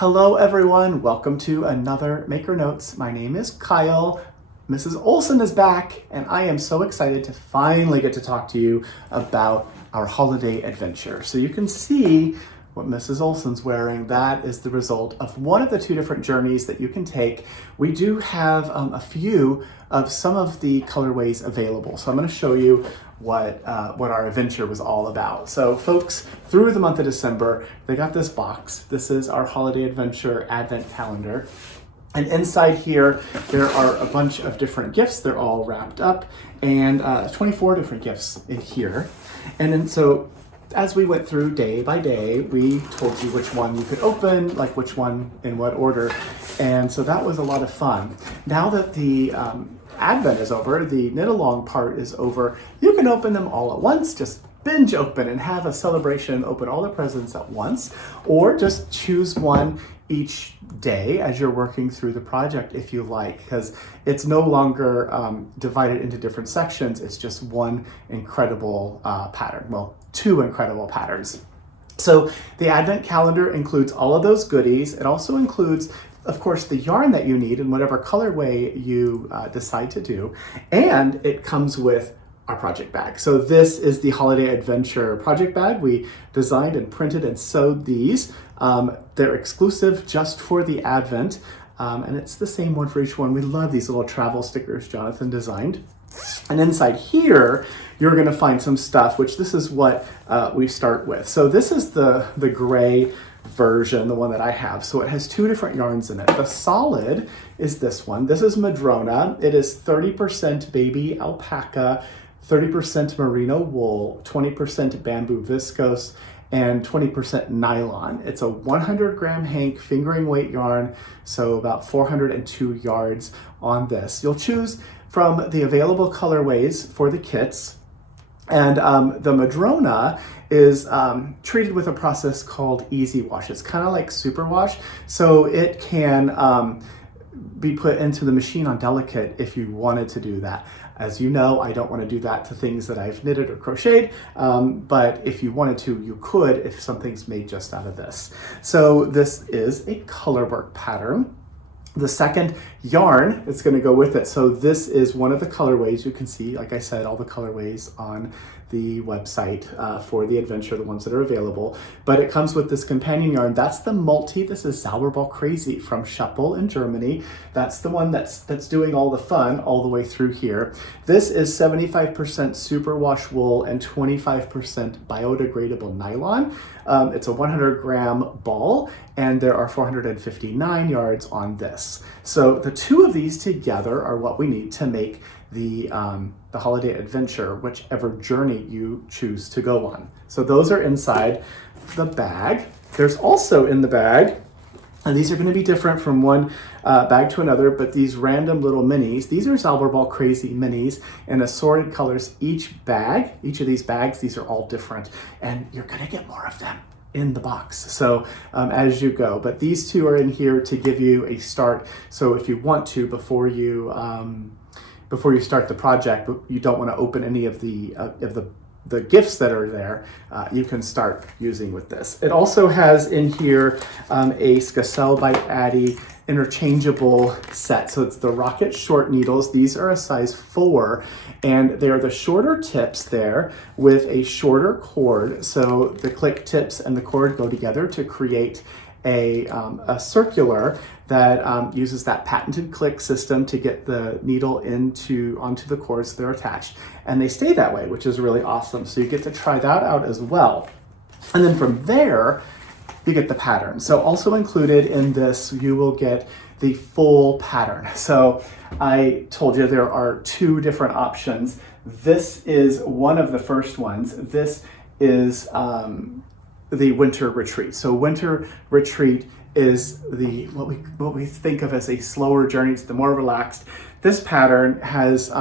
Hello everyone, welcome to another Maker Notes. My name is Kyle. Mrs. Olson is back and I am so excited to finally get to talk to you about our holiday adventure. So you can see what Mrs. Olson's wearing. That is the result of one of the two different journeys that you can take. We do have a few of some of the colorways available. So I'm going to show you what our adventure was all about. So folks, through the month of December, they got this box. This is our holiday adventure advent calendar. And inside here, there are a bunch of different gifts. They're all wrapped up and 24 different gifts in here. And then so as we went through day by day, we told you which one you could open, like which one in what order. And so that was a lot of fun. Now that the Advent is over, the knit along part is over, you can open them all at once, just binge open and have a celebration, open all the presents at once, or just choose one each day as you're working through the project if you like, because it's no longer divided into different sections, it's just one incredible pattern, well, two incredible patterns. So the Advent calendar includes all of those goodies. It also includes, of course, the yarn that you need in whatever colorway you decide to do, and it comes with our project bag. So this is the Holiday Adventure project bag. We designed and printed and sewed these. They're exclusive just for the Advent, and it's the same one for each one. We love these little travel stickers Jonathan designed. And inside here, you're gonna find some stuff, which this is what we start with. So this is the gray version, the one that I have. So it has two different yarns in it. The solid is this one. This is Madrona. It is 30% baby alpaca, 30% merino wool, 20% bamboo viscose, and 20% nylon. It's a 100 gram hank fingering weight yarn, so about 402 yards on this. You'll choose from the available colorways for the kits. And the Madrona is treated with a process called Easy Wash. It's kind of like superwash, so it can be put into the machine on delicate if you wanted to do that. As you know, I don't want to do that to things that I've knitted or crocheted, but if you wanted to, you could if something's made just out of this. So this is a colorwork pattern. The second yarn is going to go with it. So this is one of the colorways. You can see, like I said, all the colorways on the website for the adventure, the ones that are available. But it comes with this companion yarn. That's the multi. This is Zauberball Crazy from Schuppel in Germany. That's the one that's doing all the fun all the way through here. This is 75% superwash wool and 25% biodegradable nylon. It's a 100 gram ball, and there are 459 yards on this. So the two of these together are what we need to make the holiday adventure, whichever journey you choose to go on. So those are inside the bag. There's also in the bag, and these are going to be different from one bag to another, but these random little minis, these are Zauberball Crazy minis in assorted colors. Each of these bags, these are all different, and you're going to get more of them in the box, so as you go. But these two are in here to give you a start. So if you want to, before you start the project, but you don't want to open any of the gifts that are there, you can start using with this. It also has in here a Skacel by Addie interchangeable set. So it's the Rocket short needles. These are a size 4, and they are the shorter tips there with a shorter cord. So the click tips and the cord go together to create a circular that uses that patented click system to get the needle onto the cords that are attached, and they stay that way, which is really awesome. So you get to try that out as well. And then from there, you get the pattern. So also included in this, you will get the full pattern. So I told you there are two different options. This is one of the first ones. This is the Winter Retreat. So Winter Retreat is what we think of as a slower journey. It's the more relaxed. This pattern has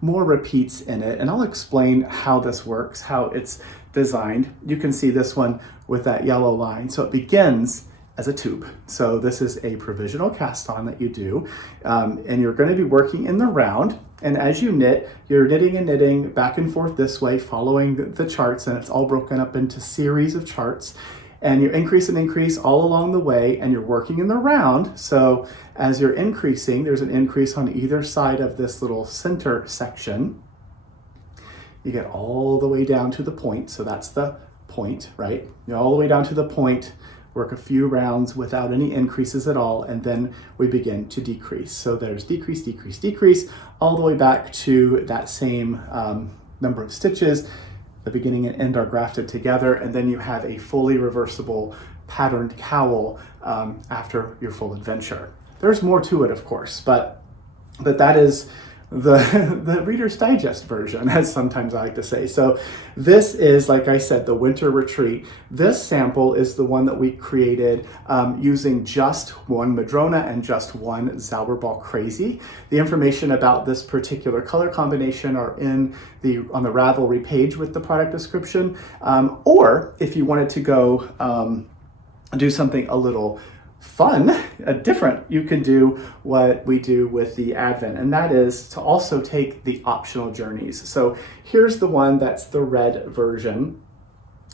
more repeats in it, and I'll explain how this works, how it's designed. You can see this one with that yellow line. So it begins as a tube. So this is a provisional cast on that you do, and you're going to be working in the round. And as you knit, you're knitting and knitting back and forth this way, following the charts, and it's all broken up into series of charts. And you increase and increase all along the way, and you're working in the round. So as you're increasing, there's an increase on either side of this little center section. You get all the way down to the point. So that's the point, right? You're all the way down to the point, work a few rounds without any increases at all, and then we begin to decrease. So there's decrease, decrease, decrease, all the way back to that same number of stitches. The beginning and end are grafted together, and then you have a fully reversible patterned cowl after your full adventure. There's more to it, of course, but that is the Reader's Digest version, as sometimes I like to say. So this is, like I said, the Winter Retreat. This sample is the one that we created using just one Madrona and just one Zauberball Crazy. The information about this particular color combination are on the Ravelry page with the product description. Or if you wanted to go do something a little fun, different, you can do what we do with the Advent, and that is to also take the optional journeys. So here's the one that's the red version.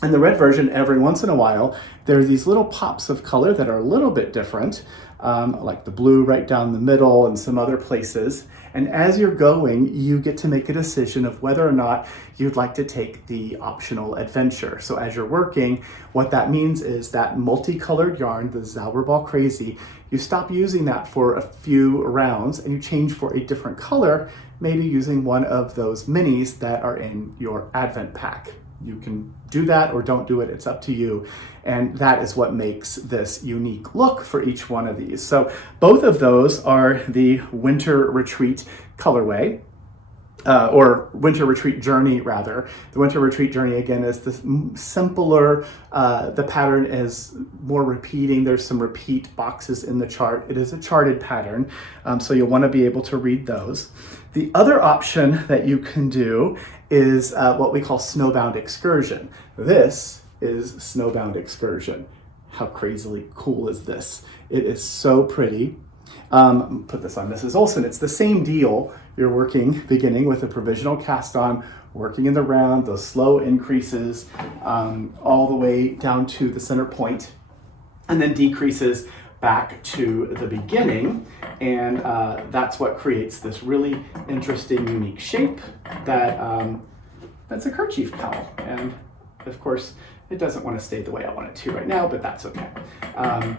And the red version, every once in a while, there are these little pops of color that are a little bit different, like the blue right down the middle and some other places. And as you're going, you get to make a decision of whether or not you'd like to take the optional adventure. So as you're working, what that means is that multicolored yarn, the Zauberball Crazy, you stop using that for a few rounds and you change for a different color, maybe using one of those minis that are in your Advent pack. You can do that or don't do it, it's up to you. And that is what makes this unique look for each one of these. So both of those are the Winter Retreat colorway, or Winter Retreat Journey rather. The Winter Retreat Journey, again, is the simpler, the pattern is more repeating. There's some repeat boxes in the chart. It is a charted pattern, so you'll want to be able to read those. The other option that you can do is what we call Snowbound Excursion. This is Snowbound Excursion. How crazily cool is this? It is so pretty. Put this on Mrs. Olson. It's the same deal. You're beginning with a provisional cast on, working in the round, those slow increases all the way down to the center point, and then decreases back to the beginning. And that's what creates this really interesting, unique shape that's a kerchief cowl. And of course, it doesn't want to stay the way I want it to right now, but that's okay. I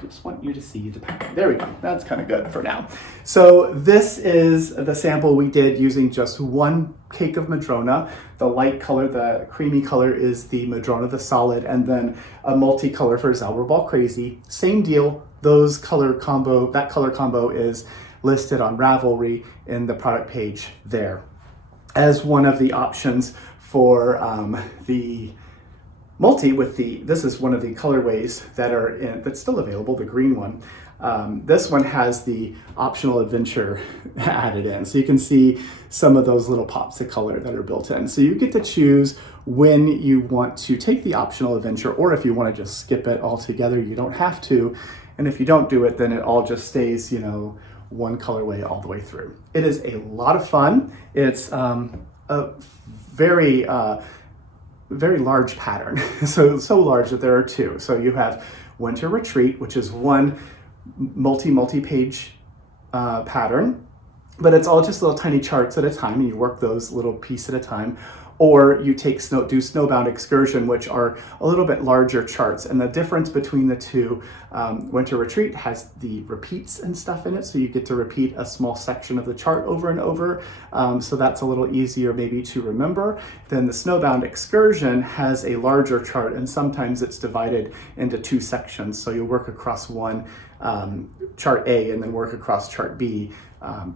just want you to see the pattern. There we go. That's kind of good for now. So this is the sample we did using just one cake of Madrona. The light color, the creamy color, is the Madrona, the solid, and then a multicolor for Zauberball Crazy. Same deal. That color combo is listed on Ravelry in the product page there as one of the options for the multi this is one of the colorways that's still available, the green one. This one has the optional adventure added in. So you can see some of those little pops of color that are built in. So you get to choose when you want to take the optional adventure, or if you want to just skip it altogether, you don't have to. And if you don't do it, then it all just stays, one colorway all the way through. It is a lot of fun. It's a very large pattern. so large that there are two. So you have Winter Retreat, which is one multi-page pattern, but it's all just little tiny charts at a time, and you work those little piece at a time. Or you do Snowbound Excursion, which are a little bit larger charts. And the difference between the two, Winter Retreat has the repeats and stuff in it, so you get to repeat a small section of the chart over and over. So that's a little easier maybe to remember. Then the Snowbound Excursion has a larger chart, and sometimes it's divided into two sections. So you'll work across one chart A and then work across chart B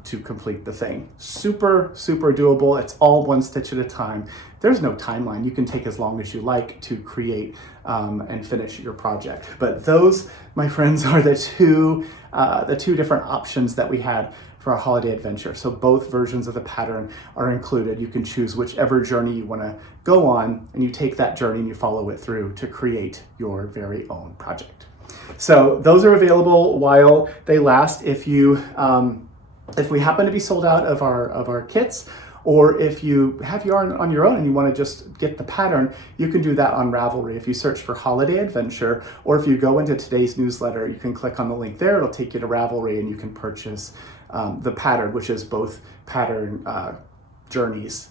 to complete the thing. Super, super doable. It's all one stitch at a time. There's no timeline. You can take as long as you like to create and finish your project. But those, my friends, are the two different options that we had for our holiday adventure. So both versions of the pattern are included. You can choose whichever journey you want to go on, and you take that journey and you follow it through to create your very own project. So those are available while they last. If we happen to be sold out of our kits, Or if you have yarn on your own and you want to just get the pattern, you can do that on Ravelry. If you search for Holiday Adventure, or if you go into today's newsletter, you can click on the link there. It'll take you to Ravelry and you can purchase the pattern, which is both pattern journeys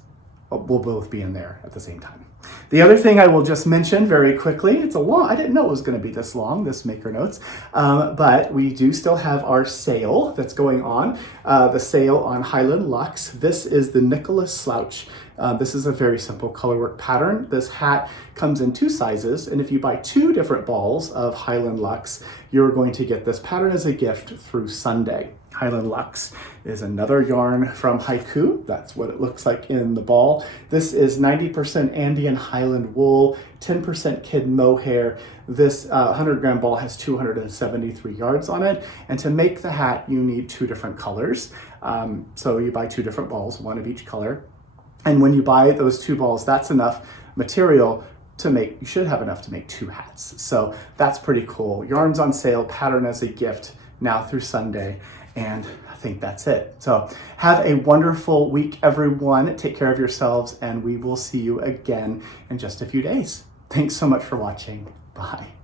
will both be in there at the same time. The other thing I will just mention very quickly, it's a long, I didn't know it was going to be this long, this Maker Notes, but we do still have our sale that's going on, the sale on Highland Luxe. This is the Nicholas Slouch. This is a very simple colorwork pattern. This hat comes in 2 sizes, and if you buy 2 different balls of Highland Luxe, you're going to get this pattern as a gift through Sunday. Highland Luxe is another yarn from Haiku. That's what it looks like in the ball. This is 90% Andean Highland wool, 10% kid mohair. This 100-gram ball has 273 yards on it. And to make the hat, you need 2 different colors. So you buy 2 different balls, 1 of each color. And when you buy those 2 balls, that's enough material to make, you should have enough to make 2 hats. So that's pretty cool. Yarn's on sale, pattern as a gift now through Sunday. And I think that's it. So have a wonderful week, everyone. Take care of yourselves, and we will see you again in just a few days. Thanks so much for watching. Bye.